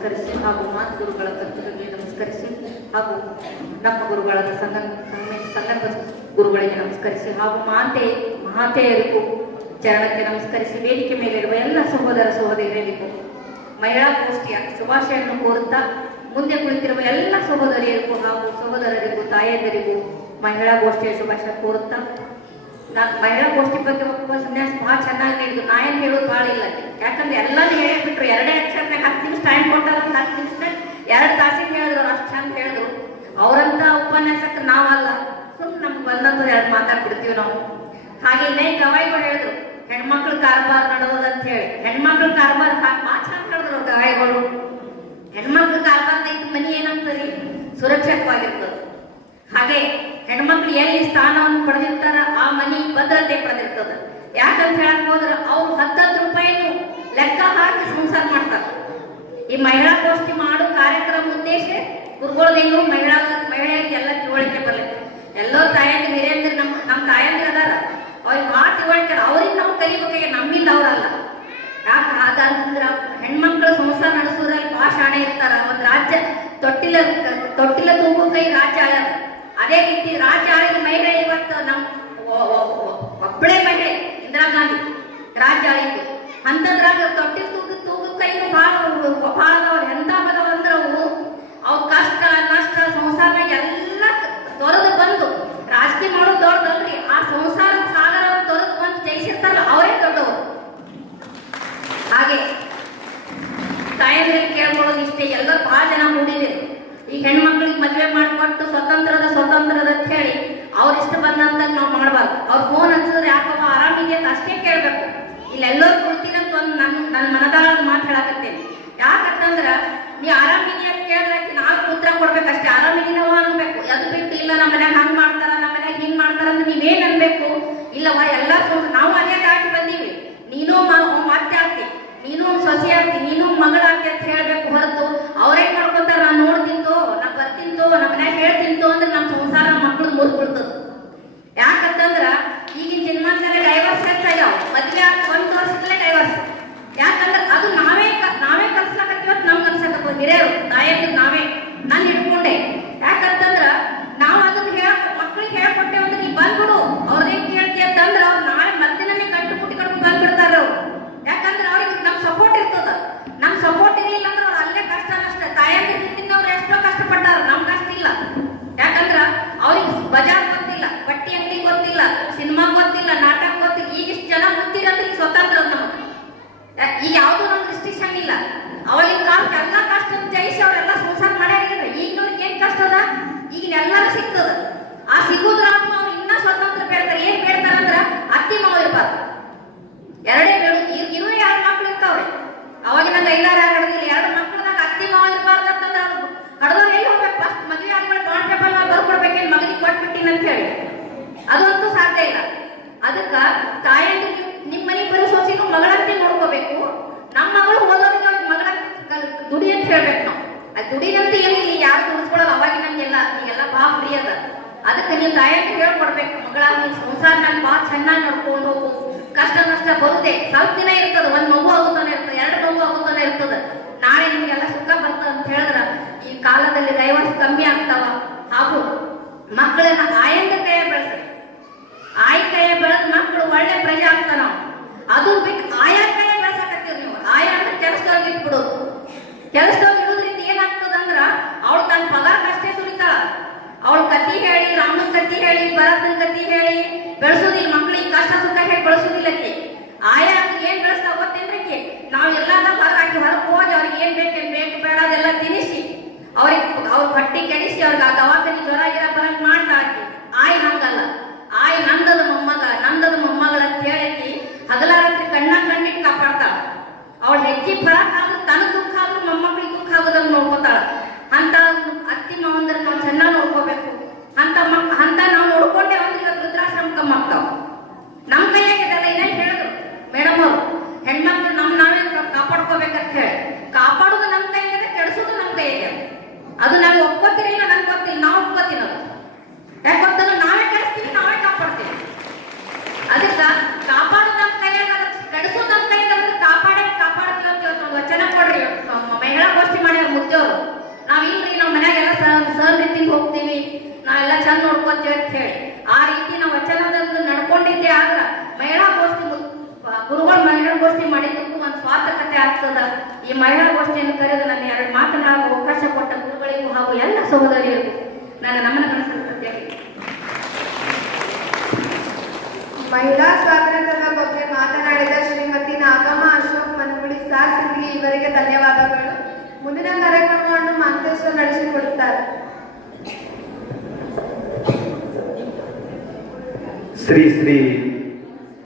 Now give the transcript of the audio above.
ನಮಸ್ಕರಿಸಿ ಹಾಗೂ ಮಾತು ಗುರುಗಳ ಕರ್ತೃಗಳಿಗೆ ನಮಸ್ಕರಿಸಿ ಹಾಗೂ ನಮ್ಮ ಗುರುಗಳಾದ ಸಂಗ- ಸಂಗಮ ಗುರುಗಳಿಗೆ ನಮಸ್ಕರಿಸಿ ಹಾಗೂ ಮಾತೆ ಮಾತೆಯರಿಗೂ ಚರಣಕ್ಕೆ ನಮಸ್ಕರಿಸಿ ವೇದಿಕೆ ಮೇಲಿರುವ ಎಲ್ಲ ಸಹೋದರ ಸಹೋದರಿಯರಿಗೂ ಮಹಿಳಾ ಗೋಷ್ಠಿಯ ಶುಭಾಶಯನ್ನು ಕೋರುತ್ತಾ ಮುಂದೆ ಕುಳಿತಿರುವ ಎಲ್ಲ ಸಹೋದರಿಯರಿಗೂ ಹಾಗೂ ಸಹೋದರರಿಗೂ ತಾಯಂದಿರಿಗೂ ಮಹಿಳಾ ಗೋಷ್ಠಿಯ ಶುಭಾಶಯ ಕೋರುತ್ತಾ ನಾನು ಮಹಿಳಾ ಗೋಷ್ಠಿ ಬಗ್ಗೆ ಒಬ್ಬ ಸನ್ಯಾಸ ಬಹಳ ಚೆನ್ನಾಗಿ ನೀಡಿದ್ರು ನಾ ಏನು ಹೇಳೋದು ಭಾಳ ಇಲ್ಲ. ಯಾಕಂದ್ರೆ ಎಲ್ಲಾನು ಹೇಳಿಬಿಟ್ರು. ಎರಡೇ ಅಕ್ಷರನಾಗ ಹತ್ತು ನಿಮಿಷ ಟೈಮ್ ಕೊಟ್ಟಾರ ಹತ್ತು ನಿಮಿಷದಾಗ ಎರಡು ತಾಸಿಗೆ ಹೇಳಿದ್ರು. ಅವ್ರು ಅಷ್ಟು ಚಂದ ಹೇಳಿದ್ರು. ಅವರಂತ ಉಪನ್ಯಾಸಕ್ಕೆ ನಾವಲ್ಲ. ಸುಮ್ಮನೆ ನಮ್ಗೆ ಬಂದಂತ ಎರಡು ಮಾತಾಡ್ಬಿಡ್ತೀವಿ ನಾವು? ಹಾಗೆ ಇನ್ನೇ ಗವಾಯಿಗಳು ಹೇಳಿದ್ರು. ಹೆಣ್ಮಕ್ಳು ಕಾರ್ಬಾರ್ ಅಂತ ಹೇಳಿ ಹೆಣ್ಮಕ್ಳು ಕಾರ್ಬಾರ್ ಭಾಳ ಚಂದ ಹೇಳಿದ್ರು ಗವಾಯಿಗಳು ಹೆಣ್ಮಕ್ಳು ಕಾರ್ಬಾರ್ ಇದ್ದ ಮನಿ ಏನಂತರಿ? ಸುರಕ್ಷಿತವಾಗಿರ್ತದೆ. ಹಾಗೆ ಹೆಣ್ಮಕ್ಳು ಎಲ್ಲಿ ಸ್ಥಾನವನ್ನು ಪಡೆದಿರ್ತಾರ ಆ ಮನಿ ಭದ್ರತೆ ಪಡೆದಿರ್ತದ. ಯಾಕಂತ ಹೇಳಕ್ ಹೋದ್ರ ಅವ್ರು ಹತ್ತತ್ತು ರೂಪಾಯಿನು ಲೆಕ್ಕ ಹಾಕಿ ಸಂಸಾರ ಮಾಡ್ತಾರ. ಈ ಮಹಿಳಾ ಗೋಷ್ಠಿ ಮಾಡೋ ಕಾರ್ಯಕ್ರಮ ಉದ್ದೇಶ ಗುರುಗಳದೇನು ಮಹಿಳಾ ಮಹಿಳೆಯರಿಗೆ ಎಲ್ಲ ತಿಳುವಳಿಕೆ ಬರಲಿ. ಎಲ್ಲೋ ತಾಯಂದ್ರೆ ವೀರೇಂದ್ರ ನಮ್ಮ ನಮ್ಮ ತಾಯಂದ್ರೆ ಅದಾರ. ಅವ್ರಿಗೆ ಭಾಳ ತಿಳುವಳಿಕೆ. ಅವ್ರಿಗೆ ನಾವು ಕಲಿಬೇಕಾಗಿ ನಮ್ಮಿಂದ ಅವರಲ್ಲ. ಯಾಕೆ? ಹಾಗಂದ್ರ ಹೆಣ್ಮಕ್ಳು ಸಂಸಾರ ನಡೆಸೋದ್ರಲ್ಲಿ ಭಾಳ ಇರ್ತಾರ. ಒಂದು ರಾಜ್ಯ ತೊಟ್ಟಿಲ ತೊಟ್ಟಿಲ ತೂಗು ಕೈ ರಾಜ್ಯ ಆಳ್ಯಾರ ಅದೇ ರೀತಿ ರಾಜ್ಯ ಆಳಿದ ಮಹಿಳೆ ಇವತ್ತು ನಮ್ಮ ಒಬ್ಬಳೇ ಮಹಿಳೆ, ಇಂದಿರಾ ಗಾಂಧಿ. ರಾಜ್ಯ ಆಳಿದ್ದು ಅಂತದ್ರಾಗ ತೊಟ್ಟಿ ತೂಗು ತೂಗು ಕೈನು ಭಾಳ ಭಾಳ ಎಂತ ಅದಾವ ಅಂದ್ರ ಅವು ಅವು ಕಷ್ಟ, ನಷ್ಟ, ಸಂಸಾರ ಎಲ್ಲ ತೊರೆದು ಬಂದು. ರಾಜಕೀಯ ಮಾಡೋದು ದೊಡ್ಡದಲ್ರಿ. ಆ ಸಂಸಾರ ಸಾಗರ ತೊರೆದು ಬಂದು ಜಯಿಸಿರ್ತಾರಲ್ಲ, ಅವರೇ ದೊಡ್ಡವರು. ಹಾಗೆ. ತಾಯಂದ್ರಿಗೆ ಕೇಳ್ಕೊಳ್ಳೋದು ಇಷ್ಟೇ. ಎಲ್ಲರೂ ಬಹಳ ಜನ ಮೂಡಿದೆ ಈ ಹೆಣ್ಮಕ್ಳಿಗೆ ಮದುವೆ ಮಾಡಿಕೊಟ್ಟು ಸ್ವತಂತ್ರದ ಸ್ವತಂತ್ರದ ಅಂತ ಹೇಳಿ ಅವ್ರ ಇಷ್ಟ ಬಂದಂತ ನಾವು ಮಾಡಬಾರ್ದು ಅವ್ರ ಫೋನ್ ಹಚ್ಚಿದ್ರೆ ಯಾಕಪ್ಪ ಆರಾಮಿದೆ ಅಂತ ಅಷ್ಟೇ ಕೇಳ್ಬೇಕು ಇಲ್ಲೆಲ್ಲರೂ ಕುಳ್ತೀನಂತ ಒಂದು ನನ್ನ ನನ್ನ ಮನದಾಳ ಮಾತು ಹೇಳಕತ್ತೇನೆ. ಯಾಕಂತಂದ್ರ, ನೀ ಆರಾಮಿನಿ ಅಂತ ಕೇಳಿದ್ರೆ ನಾವು ಉತ್ತರ ಕೊಡ್ಬೇಕಷ್ಟೇ. ಆರಾಮಿನವ ಅನ್ಬೇಕು. ಅದು ಬಿಟ್ಟು ಇಲ್ಲ, ನಮ್ಮ ಮನ್ಯಾಗ ಹಂಗ್ ಮಾಡ್ತಾರ, ನಮ್ಮ ಮನ್ಯಾಗ ಹಿಂಗ್ ಮಾಡ್ತಾರ ಅಂತ ನೀವೇನ್ ಅನ್ಬೇಕು? ಇಲ್ಲವ ಎಲ್ಲ. ನಾವು ಅದೇ ದಾಟಿ ಬಂದೀವಿ. ನೀನು ಮತ್ತೆ ನೀನು ಸೊಸೆ ಆಗ್ತಿ. ನೀನು ಮಗಳಾಗ್ತಿ ಅಂತ ಹೇಳ್ಬೇಕು ಹೊರತು ಅವ್ರೇನ್ ಮಾಡ್ಕೊತಾರ ನಾ ನೋಡ್ತಿಂತೋ ನಾ ಬರ್ತಿಂತೋ ನಮ್ಮ ಮನ್ಯಾಗ ಹೇಳ್ತಿಂತೋ ಅಂದ್ರೆ ನಮ್ಮ ಸಂಸಾರ ಮಕ್ಳು ಮುರಿದ್ಬಿಡ್ತದ ಯಾಕಂತಂದ್ರ ಈಗಿನ ಜನ್ಮಾಂತರೇ ಡೈವರ್ಸ್ ಹೆಚ್ಚಾಗ್ಯಾವ ಮದ್ವೆ ಆಗ ಒಂದ್ ವರ್ಷದಲ್ಲೇ ಡೈವರ್ಸ್ ಯಾಕಂದ್ರ ಅದು ನಾವೇ ಕ- ನಾವೇ ಕಲ್ಸಕತ್ತೀವತ್ ನಮ್ಗೆ ಅನ್ಸಕತ್ವ ಹಿರಿಯರು ತಾಯಂದಿರು ನಾವೇ ನಾನು ಹಿಡ್ಕೊಂಡೆ ಯಾಕಂತಂದ್ರ ನಾವು ಅದನ್ನ ಹೇಳ ಮಕ್ಳಿಗೆ ಹೇಳ್ಕೊಟ್ಟೇವ ಅಂದ್ರೆ ನೀ ಬಂದ್ಬಿಡು ಅವ್ರದೇನ್ ಕೇಳ್ತಿ ಅಂತಂದ್ರ ಅವ್ರು ನಾಳೆ ಮರ್ದಿನೇ ಕಟ್ಟು ಪುಟ್ಟಿ ಕಟ್ಕೊಂಡು ಬಂದ್ಬಿಡ್ತಾರ ಅವ್ರು ಯಾಕಂದ್ರ ಅವ್ರಿಗೆ ನಮ್ ಸಪೋರ್ಟ್ ಇರ್ತದ ನಮ್ ಸಪೋರ್ಟ್ ಇರ್ಲಿಲ್ಲ ಅಂದ್ರೆ ಅವ್ರು ಅಲ್ಲೇ ಕಷ್ಟ ನಷ್ಟ ತಾಯಂದಿರು ತಿನ್ನವ್ರು ಎಷ್ಟೋ ಕಷ್ಟಪಟ್ಟಾರ ನಮ್ ಕಷ್ಟ ಇಲ್ಲ ಯಾಕಂದ್ರ ಅವ್ರಿಗೆ ಬಜಾರ್ ಗೊತ್ತಿಲ್ಲ ಬಟ್ಟಿ ಅಂಗಡಿ ಗೊತ್ತಿಲ್ಲ ಸಿನಿಮಾ ಗೊತ್ತಿಲ್ಲ ನಾಟಕ ಗೊತ್ತಿಲ್ಲ ಈಗ ಇಷ್ಟು ಜನ ಗೊತ್ತಿರಂದ್ರೆ ಈಗ ಸ್ವತಂತ್ರ ನಮಗೆ ಈಗ ಯಾವ್ದು ನಮ್ಗೆ ರಿಸ್ಟ್ರಿಕ್ಷನ್ ಇಲ್ಲ ಅವಾಗಿನ ಕಾಲಕ್ಕೆ ಎಲ್ಲ ಕಷ್ಟ ಜಯಿಸಿ ಅವರೆಲ್ಲ ಸಂಸಾರ ಮಾಡ್ಯಾರ ಈಗಿನವ್ರಿಗೆ ಏನ್ ಕಷ್ಟ ಅದ ಈಗಿನ ಎಲ್ಲರೂ ಸಿಗ್ತದ ಆ ಸಿಗುದ್ರಾಗ ಅವ್ರು ಇನ್ನ ಸ್ವತಂತ್ರ ಬೇಡ್ತಾರೆ ಏನ್ ಬೇಡ್ತಾರ ಅಂದ್ರ ಅತ್ತಿ ಮಾವ ಇರ್ಬಾರ್ದು ಎರಡೇ ಬೇಡು ಇವ್ ಇವ್ರು ಇರ್ತಾವ್ರಿ. ಅವಾಗಿನ ಕೈಲಾರ ಹಡದಿಲ್ಲ. ಎರಡು ಮಕ್ಕಳದಾಗ ಅತ್ತಿ ಮಾವ ಇರ್ಬಾರ್ದು ಅಂತಂದ್ರ ಅವ್ರು ಹಡದವ್ರು ಎಲ್ಲಿ ಹೋಗ್ಬೇಕು? ಫಸ್ಟ್ ಮದುವೆ ಆದ್ಮೇಲೆ ಬಾಂಡ್ ಪೇಪರ್ ಬರ್ಕೊಡ್ಬೇಕೇನ್ ಮಗನಿಗೆ ಕೊಟ್ಬಿಟ್ಟಿನ ಅಂತ ಹೇಳಿ. ಅದಂತೂ ಸಾಧ್ಯ ಇಲ್ಲ. ಅದಕ್ಕ ತಾಯಂದ್ರೆ ನಿಮ್ಮ ಮನೆಗೆ ಬರೋ ಸೊಸಿನೂ ಮಗಳಂತೆ ನೋಡ್ಕೋಬೇಕು. ನಮ್ಮ ಮಗಳು ಹೋದವ್ರಿಗೆ ಅವ್ರಿಗೆ ಮಗಳ ದುಡಿ ಅಂತ ಹೇಳ್ಬೇಕು ನಾವು. ಅದು ದುಡಿದಂತ ಏನಿಲ್ಲ ಯಾರು ದುಡಿಸ್ಕೊಳ್ಳೋದು ಅವಾಗಿನ ನಮ್ಗೆಲ್ಲ ಈಗೆಲ್ಲ ಬಾ ಫ್ರೀ ಅದ ಅದಕ್ಕೆ ನೀವು ತಾಯಂದ್ರೆ ಹೇಳ್ಕೊಡ್ಬೇಕು. ಮಗಳ ಸಂಸಾರ ನಾನು ಬಾ ಚೆನ್ನಾಗಿ ನೋಡ್ಕೊಂಡು ಹೋಗು. ಕಷ್ಟ ನಷ್ಟ ಬರುತ್ತೆ. ಸ್ವಲ್ಪ ದಿನ ಇರ್ತದೆ, ಒಂದ್ ಮಗು ಆಗುತ್ತಾನೆ ಇರ್ತದೆ, ಎರಡು ಮಗು ಆಗುತ್ತಾನೆ ಇರ್ತದೆ. ನಾಳೆ ನಿಮ್ಗೆಲ್ಲ ಸುಖ ಬರ್ತದ ಅಂತ ಹೇಳಿದ್ರ ಈ ಕಾಲದಲ್ಲಿ ಡೈವರ್ಸ್ ಕಮ್ಮಿ ಆಗ್ತಾವ. ಹಾಗೂ ಮಕ್ಕಳನ್ನ ಆಯಂದ ಕೈಯ ಬೆಳೆಸ್ರಿ. ಆಯ್ ಕೈಯ ಬೆಳೆದ ಮಕ್ಕಳು ಒಳ್ಳೆ ಪ್ರಜೆ ಆಗ್ತಾನ ಅದು ಬಿಟ್ಟು ಆಯಾ ಕೈಯ ಬೆಳೆಸಕತ್ತೀವಿ ನೀವು. ಆಯಾ ಅಂದ್ರೆ ಕೆಲಸದವ್ರಿಗೆ ಇಟ್ಬಿಡೋದು ಕೆಲಸದವ್ರಿಗೆ ಇಡೋದ್ರಿಂದ ಏನಾಗ್ತದಂದ್ರ ಅವಳು ತನ್ನ ಪಗಾರಕ್ಕಷ್ಟೇ ದುಡಿತಾಳ ಅವಳು ಕತಿ ಹೇಳಿ ರಾಮನ್ ಕತಿ ಹೇಳಿ ಭರತನ ಕತಿ ಹೇಳಿ ಬೆಳೆಸೋದಿಲ್ಲ ಮಕ್ಕಳಿಗೆ ಕಷ್ಟ ಸುಖ ಹೇಳಿ ಬೆಳೆಸೋದಿಲ್ಲ ಆಕಿ ಆಯಾ ಅಂದ್ರೆ ಏನ್ ಬೆಳೆಸ್ತಾ ಗೊತ್ತೇನ್ರಿ ಆಕಿ ನಾವ್ ಎಲ್ಲಾದ ಹೊರ ಹಾಕಿ ಹೊರಗೆ ಹೋಗಿ ಅವ್ರಿಗೆ ಏನ್ ಬೇಕು ಏನ್ ಬೇಕು ಬೇಡ ಅದೆಲ್ಲ ತಿನ್ನಿಸಿ. ಅವ್ರಿಗೆ ಅವ್ರ ಹೊಟ್ಟಿ ಕೆಡಿಸಿ ಅವ್ರಿಗೆ ಆ ದವಾಖಾನೆ ಜ್ವರ ಗಿರ ಬರಂಗ್ ಮಾಡ್ತಾಳ ಆಕಿ ಆಯ್ ಹಂಗಲ್ಲ. ಆಯ್ ನಂದದ ಮೊಮ್ಮಗ, ನಂದದ ಮೊಮ್ಮಗಳ ಅಂತ ಹೇಳಿ ಹಗಲ ರಾತ್ರಿ ಕಣ್ಣ ಕಣ್ಣಿಟ್ಟು ಕಾಪಾಡ್ತಾಳ. ಅವಳ ಹೆಜ್ಜೆ ಬರಕಾದ್ರೂ ತನ್ನ ದುಃಖ ಆದ್ರೂ ಮೊಮ್ಮಕ್ಳಿಗೆ ದುಃಖ ಆಗೋದಂಗ್ ನೋಡ್ಕೋತಾಳ. ಅಂತ ಅತ್ತಿ ಮಾವಂದ್ರ ನಾವು ಚೆನ್ನಾಗಿ ನೋಡ್ಕೋಬೇಕು. ಅಂತ ಮಕ್ ಅಂತ ನಾವು ನೋಡ್ಕೊಂಡೆ ಅಂದ್ರೆ ಇವತ್ತು ವೃದ್ಧಾಶ್ರಮ ಕಮ್ಮ ಆಗ್ತಾವ ನಮ್ ಕೈಯಾಗಿದ್ದಲ್ಲ ಏನೇನ್ ಹೇಳಿದ್ರು ಮೇಡಮ್ ಅವರು ಹೆಣ್ಮಕ್ಳು ನಮ್ ನಾವೇ ಕಾಪಾಡ್ಕೋಬೇಕಂತ ಹೇಳಿ ಕಾಪಾಡೋದು ನಮ್ ಕೈಯಾಗಿದೆ ಕೆಡಿಸೋದು ನಮ್ ಕೈಯಾಗಿದೆ ಅದು ನಾವು ಒಪ್ಪತ್ತಿರಲಿಲ್ಲ ನನ್ಗೆ ಗೊತ್ತಿಲ್ಲ ನಾವು ಒಪ್ಕೋತೀವಿ ನಾವು ಯಾಕೆ ನಾವೇ ಕಳಿಸ್ತೀವಿ, ನಾವೇ ಕಾಪಾಡ್ತೀವಿ. ಅದಕ್ಕ ಕಾಪಾಡೋದು ನಮ್ಮ ಕೈಯಾಗ ಕಡಿಸೋ ನಮ್ಮ ಕೈಯಾಗ ಕಾಪಾಡ ಕಾಪಾಡ್ತೀವಿ ಅಂತ ಇವತ್ತು ವಚನ ಕೊಡ್ರಿ. ಮಹಿಳಾ ಗೋಷ್ಠಿ ಮಾಡ್ಯಾರ ಮುದ್ದೆವ್ರು ನಾವ್ ಇಲ್ರಿ ನಾವ್ ಮನ್ಯಾಗೆಲ್ಲ ಸರ್ ರೀತಿಯಿಂದ ಹೋಗ್ತೀವಿ. ನಾವೆಲ್ಲ ಚಂದ ನೋಡ್ಕೊತೀವಿ ಅಂತ ಹೇಳಿ. ಆ ರೀತಿ ನಾವು ವಚನದಲ್ಲಿ ನಡ್ಕೊಂಡಿದ್ದೆ ಆದ್ರ ಮಹಿಳಾ ಗೋಷ್ಠಿ ಗುರುಗಳು ಮಹಿಳಾ ಗೋಷ್ಠಿ ಮಾಡಿದ್ದಕ್ಕೂ ಸ್ವಾರ್ಥಕತೆ ಆಗ್ತದ? ಈ ಮಹಿಳಾ ಗೋಷ್ಠಿಯನ್ನು ಕರೆದು ನನ್ನ ಎರಡು ಮಾತನಾಡುವ ಅವಕಾಶ ಕೊಟ್ಟ ಗುರುಗಳಿಗೂ ಹಾಗೂ ಎಲ್ಲ ಸಹೋದರಿಯರಿಗೂ ನನ್ನ ನಮನ ಕನಸು ಮಹಿಳಾ ಸ್ವಾತಂತ್ರ್ಯದ ಬಗ್ಗೆ ಮಾತನಾಡಿದ ಶ್ರೀಮತಿ ನಾಗಮ್ಮ ಅಶೋಕ್ ಮನಗುಳಿ ಶಾಸಕಿ ಇವರಿಗೆ ಧನ್ಯವಾದಗಳು. ಮುಂದಿನ ಕಾರ್ಯಕ್ರಮವನ್ನು ಮಾಂತೇಶ್ವರ್ ನಡೆಸಿಕೊಡುತ್ತಾರೆ. ಶ್ರೀ ಶ್ರೀ